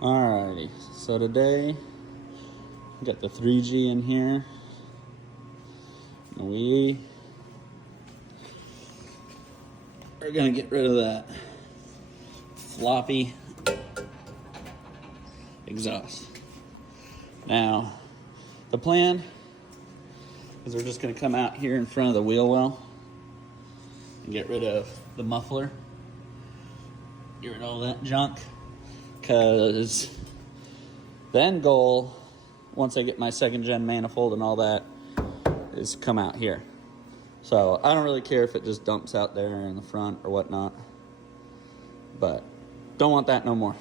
Alrighty, so today we got the 3G in here. And we are gonna get rid of that floppy exhaust. Now, the plan is we're just gonna come out here in front of the wheel well and get rid of the muffler, get rid of all that junk, because the end goal, once I get my second gen manifold and all that, is come out here. So I don't really care if it just dumps out there in the front or whatnot, but don't want that no more.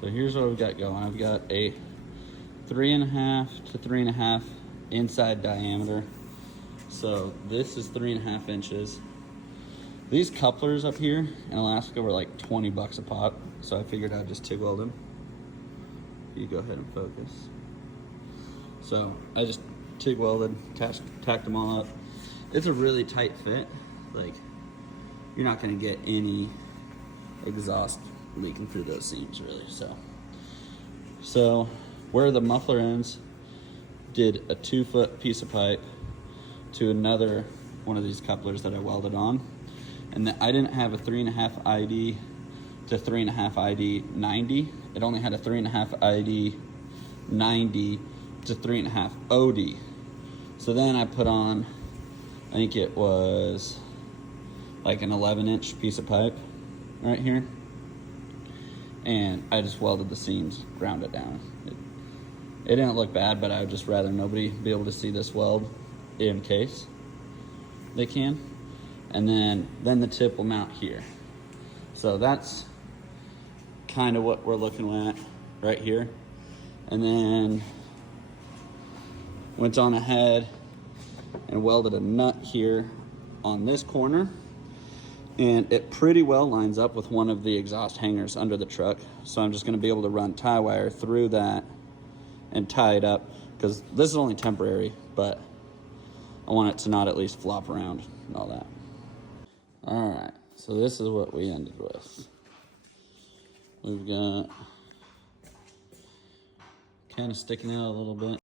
So here's what we've got going. I've got a 3.5 to 3.5 inside diameter. So this is 3.5 inches. These couplers up here in Alaska were like 20 bucks a pop. So I figured I'd just TIG weld them. You go ahead and focus. So I just TIG welded, tacked them all up. It's a really tight fit. Like, you're not gonna get any exhaust leaking through those seams really. So where the muffler ends, did a 2-foot piece of pipe to another one of these couplers that I welded on, and then I didn't have a 3.5 ID to 3.5 ID 90. It only had a 3.5 ID 90 to 3.5 OD. So then I put on, I think it was like an 11-inch piece of pipe right here, and I just welded the seams, ground it down. It didn't look bad, but I would just rather nobody be able to see this weld in case they can. And then the tip will mount here. So that's kind of what we're looking at right here. And then went on ahead and welded a nut here on this corner, and it pretty well lines up with one of the exhaust hangers under the truck. So I'm just gonna be able to run tie wire through that and tie it up, because this is only temporary, but I want it to not at least flop around and all that. All right, so this is what we ended with. We've got kind of sticking out a little bit.